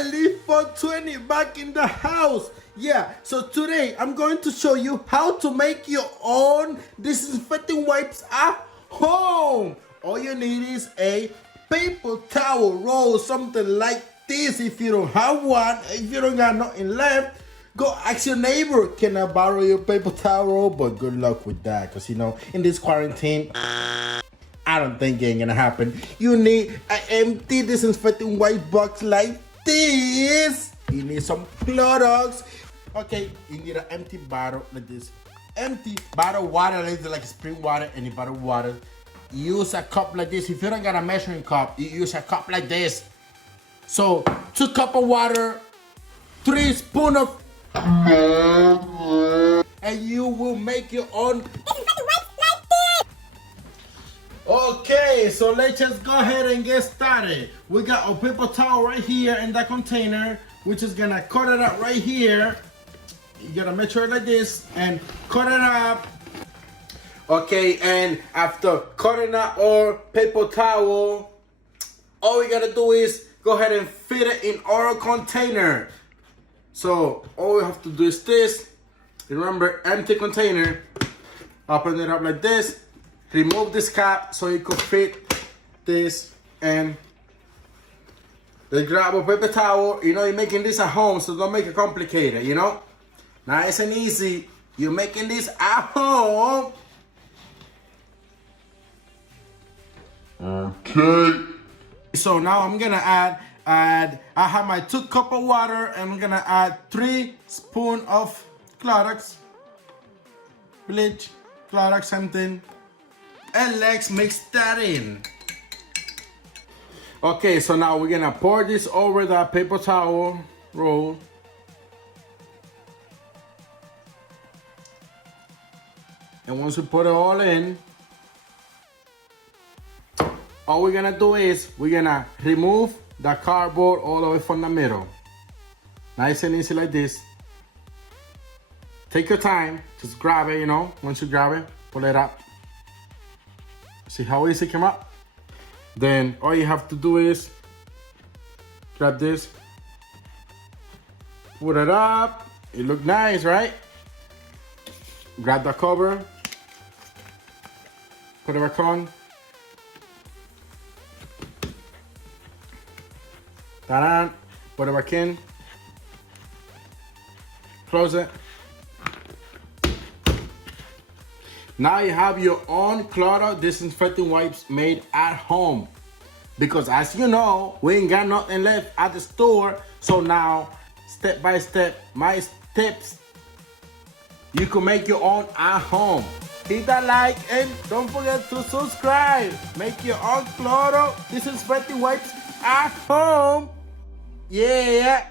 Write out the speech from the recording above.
I leave for 20 back in the house. Yeah, so today I'm going to show you how to make your own disinfecting wipes at home. All you need is a paper towel roll, something like this. If you don't have one, if you don't got nothing left, go ask your neighbor, can I borrow your paper towel roll? But good luck with that, because you know, in this quarantine, I don't think it ain't gonna happen. You need an empty disinfecting white box like this. You need some clorox. Okay, you need an empty bottle like this. Empty bottle water, like spring water, any bottle water. Use a cup like this. If you don't got a measuring cup, you use a cup like this. So 2 cups of water, 3 spoons of, and you will make your own. Okay, so let's just go ahead and get started. We got a paper towel right here in the container. We're just gonna cut it up right here. You gotta make sure like this and cut it up. Okay, and after cutting up our paper towel, all we gotta do is go ahead and fit it in our container. So all we have to do is this. Remember, empty container. Open it up like this. Remove this cap so you can fit this, and then grab a paper towel. You know, you're making this at home, so don't make it complicated, you know? Nice and easy. You're making this at home. Okay. So now I'm gonna add, I have my 2 cups of water, and I'm gonna add 3 spoons of clorox, bleach, clorox, something. And let's mix that in. Okay, so now we're gonna pour this over the paper towel roll. And once we put it all in, all we're gonna do is we're gonna remove the cardboard all the way from the middle. Nice and easy like this. Take your time, just grab it, you know. Once you grab it, pull it up. See how easy it came up? Then all you have to do is grab this, put it up. It look nice, right? Grab the cover, put it back on. Ta-da! Put it back in. Close it. Now you have your own Clorox disinfecting wipes made at home. Because as you know, we ain't got nothing left at the store. So now, step by step, my tips, you can make your own at home. Hit that like and don't forget to subscribe. Make your own Clorox disinfecting wipes at home. Yeah.